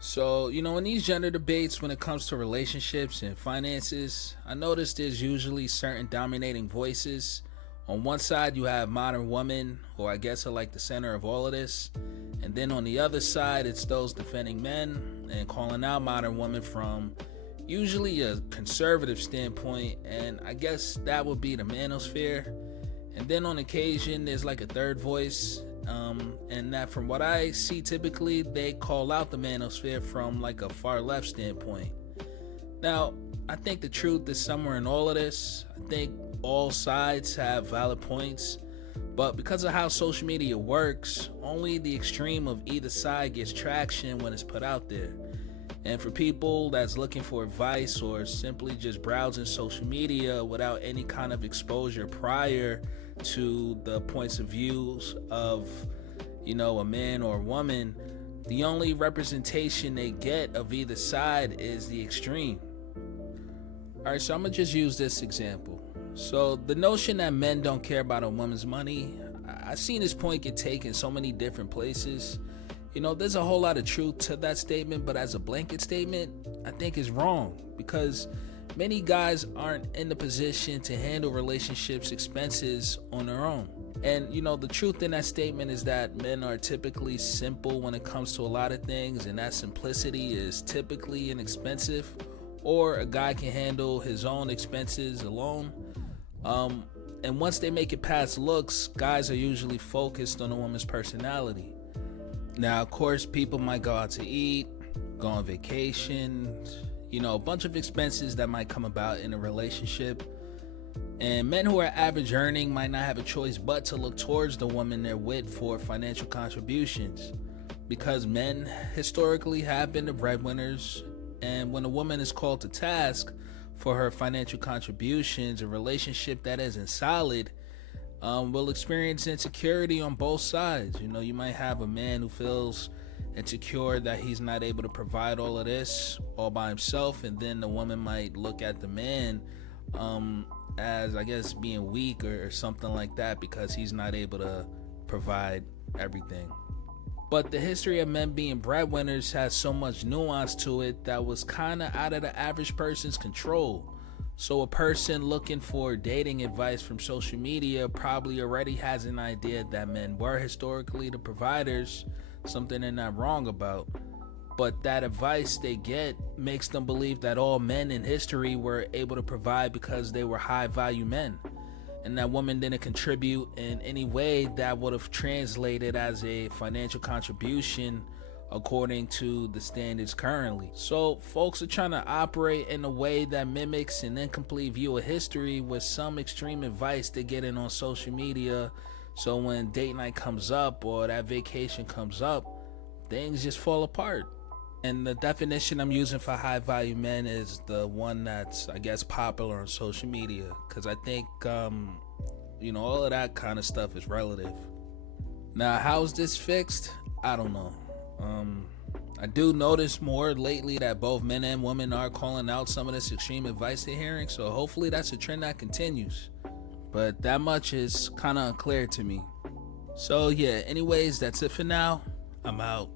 So, in these gender debates, when it comes to relationships and finances, I notice there's usually certain dominating voices. On one side, you have modern women, who I guess are like the center of all of this. And then on the other side, it's those defending men and calling out modern women from usually a conservative standpoint. And I guess that would be the manosphere. And then on occasion, there's like a third voice, and that from what I see typically, they call out the manosphere from like a far left standpoint. Now, I think the truth is somewhere in all of this. I think all sides have valid points, but because of how social media works, only the extreme of either side gets traction when it's put out there. And for people that's looking for advice or simply just browsing social media without any kind of exposure prior to the points of views of, a man or a woman, the only representation they get of either side is the extreme. Alright, so I'm gonna just use this example. So the notion that men don't care about a woman's money, I've seen this point get taken so many different places. There's a whole lot of truth to that statement, but as a blanket statement, I think it's wrong because many guys aren't in the position to handle relationships expenses on their own. And the truth in that statement is that men are typically simple when it comes to a lot of things, and that simplicity is typically inexpensive, or a guy can handle his own expenses alone. And once they make it past looks, guys are usually focused on a woman's personality. Now, of course, people might go out to eat, go on vacation, a bunch of expenses that might come about in a relationship. And men who are average earning might not have a choice but to look towards the woman they're with for financial contributions, because men historically have been the breadwinners, and when a woman is called to task for her financial contributions, a relationship that isn't solid will experience insecurity on both sides. You might have a man who feels insecure that he's not able to provide all of this all by himself, and then the woman might look at the man as, I guess, being weak or something like that because he's not able to provide everything. But the history of men being breadwinners has so much nuance to it that was kind of out of the average person's control. So a person looking for dating advice from social media probably already has an idea that men were historically the providers, something they're not wrong about. But that advice they get makes them believe that all men in history were able to provide because they were high value men, and that women didn't contribute in any way that would have translated as a financial contribution according to the standards currently. So folks are trying to operate in a way that mimics an incomplete view of history with some extreme advice they get in on social media. So when date night comes up or that vacation comes up, things just fall apart. And the definition I'm using for high value men is the one that's, I guess, popular on social media, because I think all of that kind of stuff is relative. Now, how's this fixed? I don't know. I do notice more lately that both men and women are calling out some of this extreme advice they're hearing, so hopefully that's a trend that continues. But that much is kind of unclear to me. So yeah, anyways, that's it for now. I'm out.